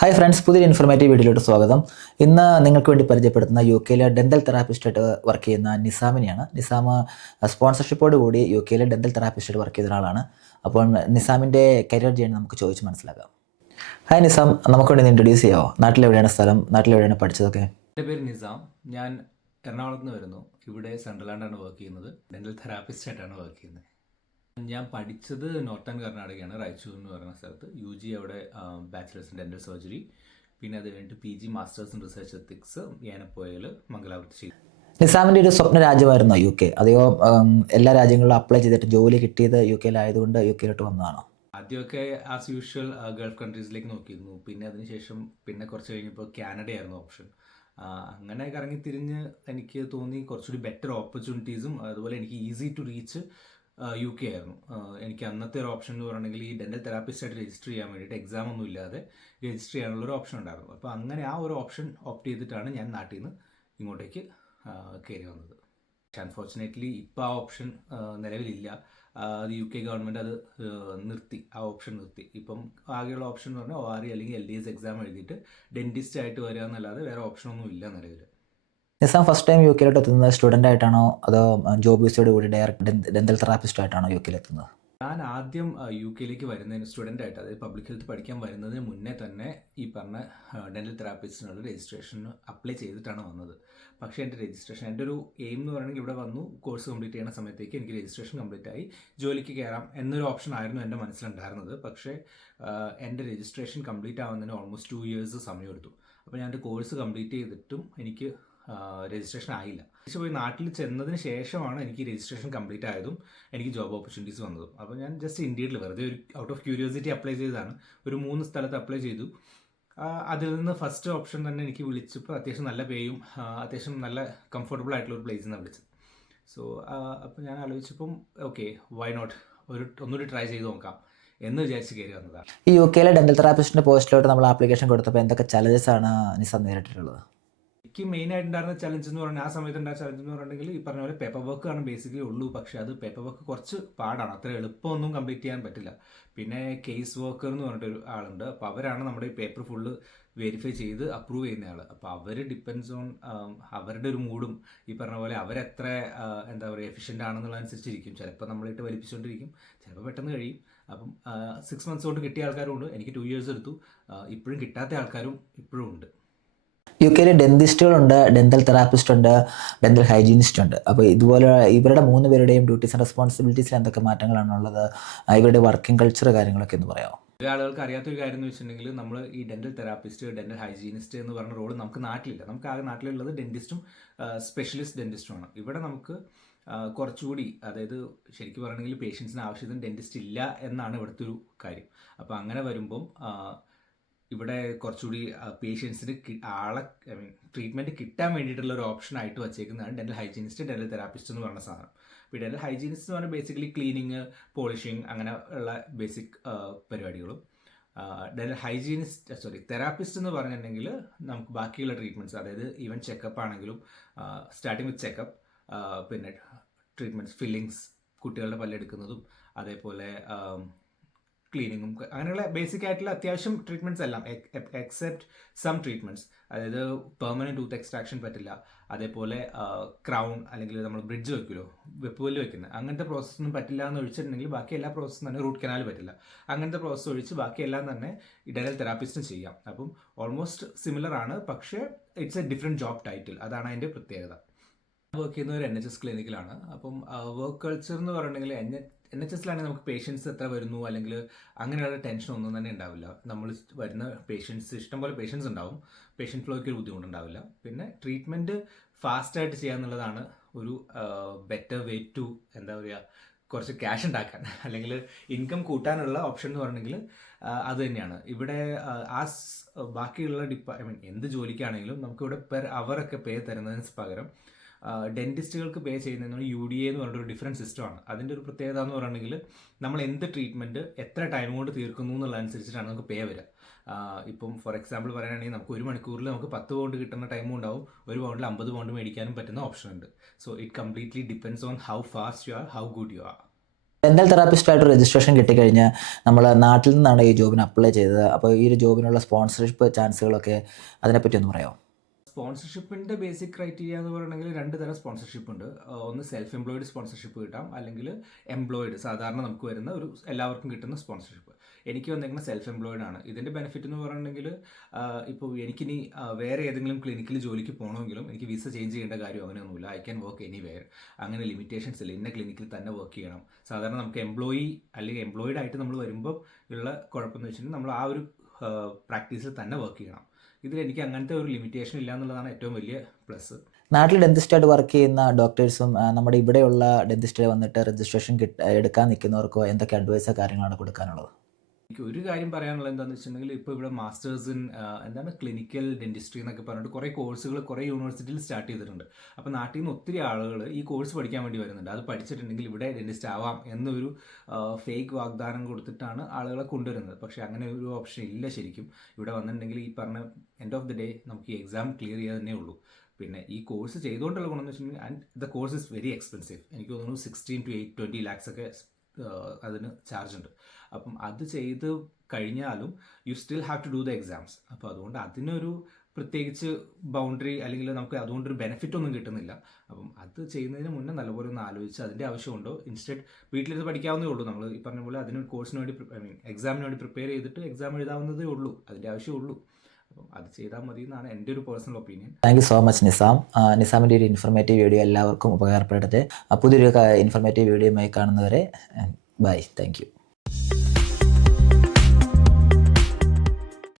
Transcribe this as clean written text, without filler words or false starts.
Hi friends, പുതിയൊരു informative വീഡിയോയിലോട്ട് സ്വാഗതം. ഇന്ന് നിങ്ങൾക്ക് വേണ്ടി പരിചയപ്പെടുത്തുന്ന യു.കെയിലെ ഡെൻ്റൽ തെറാപ്പിസ്റ്റായിട്ട് വർക്ക് ചെയ്യുന്ന നിസാമിനെയാണ്. നിസാം സ്പോൺസർഷിപ്പോട് കൂടി യു.കെയിലെ ഡെൻ്റൽ തെറാപ്പിസ്റ്റായിട്ട് വർക്ക് ചെയ്ത ഒരാളാണ്. അപ്പോൾ നിസാമിൻ്റെ കരിയർ ജേണി നമുക്ക് ചോദിച്ച് മനസ്സിലാക്കാം. ഹായ് നിസാം, നമുക്ക് വേണ്ടി ഇൻട്രൊഡ്യൂസ് ചെയ്യാമോ? നാട്ടിലെവിടെയാണ് സ്ഥലം, നാട്ടിലെവിടെയാണ് പഠിച്ചതൊക്കെ? എൻ്റെ പേര് നിസാം. ഞാൻ എറണാകുളത്ത് നിന്ന് വരുന്നു. ഇവിടെ സെൻട്രലാൻഡാണ് വർക്ക് ചെയ്യുന്നത്. ഡെൻ്റൽ തെറാപ്പിസ്റ്റായിട്ടാണ് വർക്ക് ചെയ്യുന്നത്. ഞാൻ പഠിച്ചത് നോർത്തേൺ കർണാടകയാണ്, റായ്ചൂർ എന്ന് പറയുന്ന സ്ഥലത്ത്. UG അവിടെ ബാച്ചിലേഴ്സ് ഇൻ ഡെൻ്റൽ സർജറി, പിന്നെ അത് കഴിഞ്ഞിട്ട് PG masters in research ethics ഏനപ്പോയയിൽ മംഗലാപുരത്ത് ചെയ്തു. നിസാമിൻ്റെ ഒരു സ്വപ്ന രാജ്യമായിരുന്നോ UK? അതെയോ എല്ലാ രാജ്യങ്ങളിലും അപ്ലൈ ചെയ്തിട്ട് ജോലി കിട്ടിയത് UK-യിലായതുകൊണ്ട് UK-യിലോട്ട് വന്നതാണോ? ആദ്യമൊക്കെ ആസ് യൂഷ്വൽ ഗൾഫ് കൺട്രീസിലേക്ക് നോക്കിയിരുന്നു. പിന്നെ അതിനുശേഷം കുറച്ച് കഴിഞ്ഞപ്പോൾ കാനഡയായിരുന്നു ഓപ്ഷൻ. അങ്ങനെ കറങ്ങിത്തിരിഞ്ഞ് എനിക്ക് തോന്നി കുറച്ചുകൂടി ബെറ്റർ ഓപ്പർച്യൂണിറ്റീസും അതുപോലെ എനിക്ക് ഈസി ടു റീച്ച് UK ആയിരുന്നു. എനിക്ക് അന്നത്തെ ഒരു ഓപ്ഷൻ എന്ന് പറയുകയാണെങ്കിൽ ഈ ഡെൻ്റൽ തെറാപ്പിസ്റ്റായിട്ട് രജിസ്റ്റർ ചെയ്യാൻ വേണ്ടിയിട്ട് എക്സാം ഒന്നും ഇല്ലാതെ രജിസ്റ്റർ ചെയ്യാനുള്ളൊരു ഓപ്ഷൻ ഉണ്ടായിരുന്നു. അപ്പോൾ അങ്ങനെ ആ ഒരു ഓപ്ഷൻ ഓപ്റ്റ് ചെയ്തിട്ടാണ് ഞാൻ നാട്ടിൽ നിന്ന് ഇങ്ങോട്ടേക്ക് കയറി വന്നത്. പക്ഷെ അൺഫോർച്ചുനേറ്റ്ലി ഇപ്പോൾ ആ ഓപ്ഷൻ നിലവിലില്ല. അത് UK ഗവൺമെൻറ് അത് നിർത്തി, ആ ഓപ്ഷൻ നിർത്തി. ഇപ്പം ആകെയുള്ള ഓപ്ഷൻ എന്ന് പറഞ്ഞാൽ ORE അല്ലെങ്കിൽ LDS എക്സാം എഴുതിയിട്ട് ഡെൻറ്റിസ്റ്റ് ആയിട്ട് വരിക എന്നല്ലാതെ വേറെ ഓപ്ഷനൊന്നും ഇല്ല നിലവിൽ. നിസാം ഫസ്റ്റ് ടൈം UK-യിലോട്ട് എത്തുന്നത് സ്റ്റുഡൻ്റ് ആയിട്ടാണോ അതോ ജോബ് വിസയോട് കൂടി ഡയറക്റ്റ് ഡെൻ്റൽ തെറാപ്പിസ്റ്റ് ആയിട്ടാണോ UK-യിൽ എത്തുന്നത്? ഞാൻ ആദ്യം UK-യിലേക്ക് വരുന്നതിന് സ്റ്റുഡൻ്റ് ആയിട്ട്, അതായത് പബ്ലിക് ഹെൽത്ത് പഠിക്കാൻ വരുന്നതിന് മുന്നേ തന്നെ ഈ പറഞ്ഞ ഡെൻ്റൽ തെറാപ്പിസ്റ്റിനുള്ള രജിസ്ട്രേഷന് അപ്ലൈ ചെയ്തിട്ടാണ് വന്നത്. പക്ഷേ എൻ്റെ രജിസ്ട്രേഷൻ, എൻ്റെ ഒരു എയിം എന്ന് പറയുകയാണെങ്കിൽ ഇവിടെ വന്നു കോഴ്സ് കംപ്ലീറ്റ് ചെയ്യുന്ന സമയത്തേക്ക് എനിക്ക് രജിസ്ട്രേഷൻ കംപ്ലീറ്റ് ആയി ജോലിക്ക് കയറാം എന്നൊരു ഓപ്ഷൻ ആയിരുന്നു എൻ്റെ മനസ്സിലുണ്ടായിരുന്നത്. പക്ഷേ എൻ്റെ രജിസ്ട്രേഷൻ കംപ്ലീറ്റ് ആവുന്നതിന് ഓൾമോസ്റ്റ് 2 ഇയേഴ്സ് സമയമെടുത്തു. അപ്പോൾ ഞാൻ എൻ്റെ കോഴ്സ് കംപ്ലീറ്റ് ചെയ്തിട്ടും എനിക്ക് രജിസ്ട്രേഷൻ ആയില്ല. പക്ഷേ പോയി നാട്ടിൽ ചെന്നതിന് ശേഷമാണ് എനിക്ക് രജിസ്ട്രേഷൻ കംപ്ലീറ്റ് ആയതും എനിക്ക് ജോബ് ഓപ്പർച്യൂണിറ്റീസ് വന്നതും. അപ്പോൾ ഞാൻ ജസ്റ്റ് ഇൻഡീഡിൽ വെറുതെ ഒരു ഔട്ട് ഓഫ് ക്യൂരിയോസിറ്റി അപ്ലൈ ചെയ്തതാണ്. ഒരു 3 സ്ഥലത്ത് അപ്ലൈ ചെയ്തു. അതിൽ നിന്ന് ഫസ്റ്റ് ഓപ്ഷൻ തന്നെ എനിക്ക് വിളിച്ചപ്പോൾ അത്യാവശ്യം നല്ല പേയും അത്യാവശ്യം നല്ല കംഫർട്ടബിൾ ആയിട്ടുള്ള ഒരു പ്ലേസിൽ നിന്നാണ് വിളിച്ചത്. സോ അപ്പോൾ ഞാൻ ആലോചിച്ചപ്പം ഓക്കെ, വൈ നോട്ട്, ഒന്നുകൂടി ട്രൈ ചെയ്ത് നോക്കാം എന്ന് വിചാരിച്ച് കയറി വന്നതാണ്. ഈ UK-യിലെ ഡെൻ്റൽ തെറാപ്പിസ്റ്റിൻ്റെ പോസ്റ്റിലോട്ട് നമ്മൾ ആപ്ലിക്കേഷൻ കൊടുത്തപ്പോൾ എന്തൊക്കെ ചലഞ്ചസ് ആണ് നിസാം നേരിട്ടിട്ടുള്ളത്? എനിക്ക് മെയിൻ ആയിട്ടുണ്ടായിരുന്ന ചലഞ്ച് എന്ന് പറഞ്ഞാൽ, ആ സമയത്ത് ഉണ്ടായ ചലഞ്ച് എന്ന് പറഞ്ഞിട്ടുണ്ടെങ്കിൽ ഈ പറഞ്ഞ പോലെ പേപ്പർ വർക്ക് ആണ് ബേസിക്കലി ഉള്ളൂ. പക്ഷേ അത് പേപ്പർ വർക്ക് കുറച്ച് പാടാണ്, അത്ര എളുപ്പമൊന്നും കംപ്ലീറ്റ് ചെയ്യാൻ പറ്റില്ല. പിന്നെ കേസ് വർക്കർ എന്ന് പറഞ്ഞിട്ടൊരു ആളുണ്ട്. അപ്പോൾ അവരാണ് നമ്മുടെ ഈ പേപ്പർ ഫുള്ള് വെരിഫൈ ചെയ്ത് അപ്രൂവ് ചെയ്യുന്ന ആൾ. അപ്പോൾ അവർ ഡിപ്പെൻഡ്സ് ഓൺ അവരുടെ ഒരു മൂഡും ഈ പറഞ്ഞ പോലെ അവരെത്ര എന്താ പറയുക എഫിഷ്യൻ്റ് ആണെന്നുള്ളതനുസരിച്ചിരിക്കും. ചിലപ്പോൾ നമ്മളിട്ട് വലിപ്പിച്ചുകൊണ്ടിരിക്കും, ചിലപ്പോൾ പെട്ടെന്ന് കഴിയും. അപ്പം 6 months കൊണ്ട് കിട്ടിയ ആൾക്കാരും ഉണ്ട്, എനിക്ക് 2 years എടുത്തു. ഇപ്പോഴും കിട്ടാത്ത ആൾക്കാരും ഇപ്പോഴും ഉണ്ട്. UK-യിൽ ഡെന്റിസ്റ്റുകളുണ്ട്, ഡെൻ്റൽ തെറാപ്പിസ്റ്റ് ഉണ്ട്, ഡെൻ്റൽ ഹൈജീനിസ്റ്റ് ഉണ്ട്. അപ്പോൾ ഇതുപോലെ ഇവരുടെ 3 പേരുടെയും ഡ്യൂട്ടീസ് ആൻഡ് റെസ്പോൺസിബിലിറ്റീസിൽ എന്തൊക്കെ മാറ്റങ്ങളാണുള്ളത്, ഇവരുടെ വർക്കിംഗ് കൾച്ചർ കാര്യങ്ങളൊക്കെ ഒന്ന് പറയാമോ? ആളുകൾക്ക് അറിയാത്തൊരു കാര്യം എന്ന് വെച്ചിട്ടുണ്ടെങ്കിൽ, നമ്മൾ ഈ ഡെൻ്റൽ തെറാപ്പിസ്റ്റ്, ഡെൻ്റൽ ഹൈജീനിസ്റ്റ് എന്ന് പറഞ്ഞ റോള് നമുക്ക് നാട്ടിലില്ല. നമുക്ക് ആകെ നാട്ടിലുള്ളത് ഡെൻറ്റിസ്റ്റും സ്പെഷ്യലിസ്റ്റ് ഡെൻറ്റിസ്റ്റുമാണ്. ഇവിടെ നമുക്ക് കുറച്ചുകൂടി, അതായത് ശരിക്കും പറയണമെങ്കിൽ പേഷ്യൻസിന് ആവശ്യത്തിന് ഡെൻറ്റിസ്റ്റ് ഇല്ല എന്നാണ് ഇവിടുത്തെ ഒരു കാര്യം. അപ്പോൾ അങ്ങനെ വരുമ്പം ഇവിടെ കുറച്ചുകൂടി പേഷ്യൻസിന് ട്രീറ്റ്മെൻറ്റ് കിട്ടാൻ വേണ്ടിയിട്ടുള്ള ഒരു ഓപ്ഷൻ ആയിട്ട് വച്ചേക്കുന്നതാണ് ഡെൻ്റൽ ഹൈജീനിസ്റ്റ്, ഡെൻ്റൽ തെറാപ്പിസ്റ്റ് എന്ന് പറഞ്ഞ സാധനം. അപ്പോൾ ഡെൻ്റൽ ഹൈജീനിസ്റ്റ് എന്ന് പറഞ്ഞാൽ ബേസിക്കലി ക്ലീനിങ്, പോളിഷിങ് അങ്ങനെ ഉള്ള ബേസിക് പരിപാടികളും, തെറാപ്പിസ്റ്റ് എന്ന് പറഞ്ഞിട്ടുണ്ടെങ്കിൽ നമുക്ക് ബാക്കിയുള്ള ട്രീറ്റ്മെൻറ്റ്സ്, അതായത് ഈവൻ ചെക്കപ്പ് ആണെങ്കിലും സ്റ്റാർട്ടിങ് വിത്ത് ചെക്കപ്പ്, പിന്നെ ട്രീറ്റ്മെൻറ്റ്സ്, ഫില്ലിങ്സ്, കുട്ടികളുടെ പല്ലെടുക്കുന്നതും അതേപോലെ ക്ലീനിങ്ങും, അങ്ങനെയുള്ള ബേസിക് ആയിട്ടുള്ള അത്യാവശ്യം ട്രീറ്റ്മെൻറ്റ്സ് എല്ലാം എക്സെപ്റ്റ് സം ട്രീറ്റ്മെൻറ്റ്സ്, അതായത് പെർമനൻറ്റ് ടൂത്ത് എക്സ്ട്രാക്ഷൻ പറ്റില്ല, അതേപോലെ ക്രൗൺ അല്ലെങ്കിൽ നമ്മൾ ബ്രിഡ്ജ് വെക്കുമല്ലോ, വെപ്പുവല്ല് വെക്കുന്നത്, അങ്ങനത്തെ പ്രോസസ്സൊന്നും പറ്റില്ല എന്ന് ഒഴിച്ചിട്ടുണ്ടെങ്കിൽ ബാക്കി എല്ലാ പ്രോസസ്സും തന്നെ, റൂട്ട് കനാൽ പറ്റില്ല, അങ്ങനത്തെ പ്രോസസ്സ് ഒഴിച്ച് ബാക്കിയെല്ലാം തന്നെ ഡെൻ്റൽ തെറാപ്പിസ്റ്റും ചെയ്യാം. അപ്പം ഓൾമോസ്റ്റ് സിമിലർ ആണ്, പക്ഷേ it's A different job title, അതാണ് അതിൻ്റെ പ്രത്യേകത. വർക്ക് ചെയ്യുന്ന ഒരു NHS ക്ലിനിക്കിലാണ്. അപ്പം വർക്ക് കൾച്ചർ എന്ന് പറഞ്ഞിട്ടുണ്ടെങ്കിൽ NHS-ലാണെങ്കിൽ നമുക്ക് പേഷ്യൻസ് എത്ര വരുന്നു അല്ലെങ്കിൽ അങ്ങനെയുള്ള ടെൻഷൻ ഒന്നും തന്നെ ഉണ്ടാവില്ല. നമ്മൾ വരുന്ന പേഷ്യൻസ്, ഇഷ്ടംപോലെ പേഷ്യൻസ് ഉണ്ടാവും, പേഷ്യൻ്റ് ഫ്ലോയ്ക്ക് ഒരു ബുദ്ധിമുട്ടുണ്ടാവില്ല. പിന്നെ ട്രീറ്റ്മെൻറ്റ് ഫാസ്റ്റായിട്ട് ചെയ്യാന്നുള്ളതാണ് ഒരു ബെറ്റർ വേ ടു എന്താ പറയുക, കുറച്ച് ക്യാഷ് ഉണ്ടാക്കാൻ അല്ലെങ്കിൽ ഇൻകം കൂട്ടാനുള്ള ഓപ്ഷൻ എന്ന് പറഞ്ഞെങ്കിൽ അത് തന്നെയാണ്. ഇവിടെ ബാക്കിയുള്ള എന്ത് ജോലിക്കാണെങ്കിലും നമുക്കിവിടെ പെർ അവറൊക്കെ പേ തരുന്നതിന് പകരം ഡെൻറ്റിസ്റ്റുകൾക്ക് പേ ചെയ്യുന്നതെന്ന് UDA എന്ന് പറഞ്ഞൊരു ഡിഫറെൻറ്റ് സിസ്റ്റമാണ്. അതിൻ്റെ ഒരു പ്രത്യേകത എന്ന് പറയുകയാണെങ്കിൽ നമ്മൾ എന്ത് ട്രീറ്റ്മെൻറ്റ് എത്ര ടൈം കൊണ്ട് തീർക്കുന്നു എന്നുള്ളതനുസരിച്ചിട്ടാണ് നമുക്ക് പേ വരിക. ഇപ്പം ഫോർ എക്സാമ്പിൾ പറയുകയാണെങ്കിൽ നമുക്ക് 1 മണിക്കൂറിൽ നമുക്ക് 10 പൗണ്ട് കിട്ടുന്ന ടൈമും ഉണ്ടാവും, 1 പൗണ്ടിൽ 50 പൗണ്ട് മേടിക്കാനും പറ്റുന്ന ഓപ്ഷൻ ഉണ്ട്. So it completely depends on how fast you are, how good you are. Dental തെറാപ്പിസ്റ്റായിട്ട് രജിസ്ട്രേഷൻ കിട്ടിക്കഴിഞ്ഞാൽ നമ്മൾ നാട്ടിൽ നിന്നാണ് ഈ ജോബിന് അപ്ലൈ ചെയ്തത്. അപ്പോൾ ഈ ഒരു ജോബിനുള്ള സ്പോൺസർഷിപ്പ് ചാൻസുകളൊക്കെ അതിനെപ്പറ്റി ഒന്ന് പറയാമോ? സ്പോൺസർഷിപ്പിൻ്റെ ബേസിക് ക്രൈറ്റീരിയ എന്ന് പറയണമെങ്കിൽ 2 തരം സ്പോൺസർഷിപ്പ് ഉണ്ട്. ഒന്ന് സെൽഫ് എംപ്ലോയിഡ് സ്പോൺസർഷിപ്പ് കിട്ടാം, അല്ലെങ്കിൽ എംപ്ലോയിഡ് സാധാരണ നമുക്ക് വരുന്ന ഒരു എല്ലാവർക്കും കിട്ടുന്ന സ്പോൺസർഷിപ്പ്. എനിക്ക് വന്നിരിക്കുന്ന സെൽഫ് എംപ്ലോയിഡ് ആണ്. ഇതിൻ്റെ ബെനിഫിറ്റ് എന്ന് പറയണമെങ്കിൽ ഇപ്പോൾ എനിക്കിനി വേറെ ഏതെങ്കിലും ക്ലിനിക്കിൽ ജോലിക്ക് പോകണമെങ്കിലും എനിക്ക് വിസ ചേഞ്ച് ചെയ്യേണ്ട കാര്യം അങ്ങനെയൊന്നുമില്ല. I can work anywhere. അങ്ങനെ ലിമിറ്റേഷൻസ് ഇല്ല, ഇന്ന ക്ലിനിക്കിൽ തന്നെ വർക്ക് ചെയ്യണം. സാധാരണ നമുക്ക് എംപ്ലോയി അല്ലെങ്കിൽ എംപ്ലോയിഡ് ആയിട്ട് നമ്മൾ വരുമ്പോൾ ഉള്ള കുഴപ്പമെന്ന് വെച്ചിട്ടുണ്ടെങ്കിൽ നമ്മൾ ആ ഒരു പ്രാക്ടീസിൽ തന്നെ വർക്ക് ചെയ്യണം. ഇതിൽ എനിക്ക് അങ്ങനത്തെ ഒരു ലിമിറ്റേഷൻ ഇല്ല എന്നുള്ളതാണ് ഏറ്റവും വലിയ പ്ലസ്. നാട്ടിൽ ഡെന്റിസ്റ്റായിട്ട് വർക്ക് ചെയ്യുന്ന ഡോക്ടേഴ്സും നമ്മുടെ ഇവിടെയുള്ള ഡെന്റിസ്റ്റിൽ വന്നിട്ട് രജിസ്ട്രേഷൻ എടുക്കാൻ നിൽക്കുന്നവർക്കോ എന്തൊക്കെ അഡ്വൈസോ കാര്യങ്ങളാണ് കൊടുക്കാനുള്ളത്? എനിക്ക് ഒരു കാര്യം പറയാനുള്ളത് എന്താണെന്ന് വെച്ചിട്ടുണ്ടെങ്കിൽ ഇപ്പോൾ ഇവിടെ മാസ്റ്റേഴ്സ് ഇൻ ക്ലിനിക്കൽ ഡെന്റിസ്ട്രി എന്നൊക്കെ പറഞ്ഞിട്ട് കുറേ കോഴ്സുകൾ കുറേ യൂണിവേഴ്സിറ്റിയിൽ സ്റ്റാർട്ട് ചെയ്തിട്ടുണ്ട്. അപ്പോൾ നാട്ടിൽ നിന്ന് ഒത്തിരി ആളുകൾ ഈ കോഴ്സ് പഠിക്കാൻ വേണ്ടി വരുന്നുണ്ട്. അത് പഠിച്ചിട്ടുണ്ടെങ്കിൽ ഇവിടെ ഡെന്റിസ്റ്റ് ആവാം എന്നൊരു ഫേക്ക് വാഗ്ദാനം കൊടുത്തിട്ടാണ് ആളുകളെ കൊണ്ടുവരുന്നത്. പക്ഷേ അങ്ങനെ ഒരു ഓപ്ഷൻ ഇല്ല. ശരിക്കും ഇവിടെ വന്നിട്ടുണ്ടെങ്കിൽ ഈ പറഞ്ഞ എൻഡ് ഓഫ് ദി ഡേ നമുക്ക് ഈ എക്സാം ക്ലിയർ ചെയ്യാൻ തന്നെ ഉള്ളൂ. പിന്നെ ഈ കോഴ്സ് ചെയ്തുകൊണ്ടുള്ള ഗുണമെന്ന് വെച്ചിട്ടുണ്ടെങ്കിൽ and the course is very expensive. എനിക്ക് തോന്നുന്നു 16 to 20 lakhs ഒക്കെ അതിന് ചാർജ് ഉണ്ട്. അപ്പം അത് ചെയ്ത് കഴിഞ്ഞാലും you still have to do the exams. അപ്പോൾ അതുകൊണ്ട് അതിനൊരു പ്രത്യേകിച്ച് ബൗണ്ടറി അല്ലെങ്കിൽ നമുക്ക് അതുകൊണ്ടൊരു ബെനിഫിറ്റ് ഒന്നും കിട്ടുന്നില്ല. അപ്പം അത് ചെയ്യുന്നതിന് മുന്നേ നല്ലപോലെ ഒന്ന് ആലോചിച്ച് അതിൻ്റെ ആവശ്യമുണ്ടോ, ഇൻസ്റ്റെഡ് വീട്ടിലിരുന്ന് പഠിക്കാവുന്നതേ ഉള്ളൂ. നമ്മൾ ഈ പറഞ്ഞ പോലെ അതിനൊരു കോഴ്സിന് വേണ്ടി എക്സാമിന് വേണ്ടി പ്രിപ്പയർ ചെയ്തിട്ട് എക്സാം എഴുതാവുന്നതേ ഉള്ളൂ. അതിൻ്റെ ആവശ്യമുള്ളൂ. അപ്പം അത് ചെയ്താൽ മതി എന്നാണ് എൻ്റെ ഒരു personal opinion. Thank you so much Nizam. നിസാമിൻ്റെ ഒരു ഇൻഫർമേറ്റീവ് വീഡിയോ എല്ലാവർക്കും ഉപകാരപ്പെടട്ടെ. പുതിയൊരു ഇൻഫർമേറ്റീവ് വീഡിയോയുമായി കാണുന്നവരെ ബൈ. Thank you.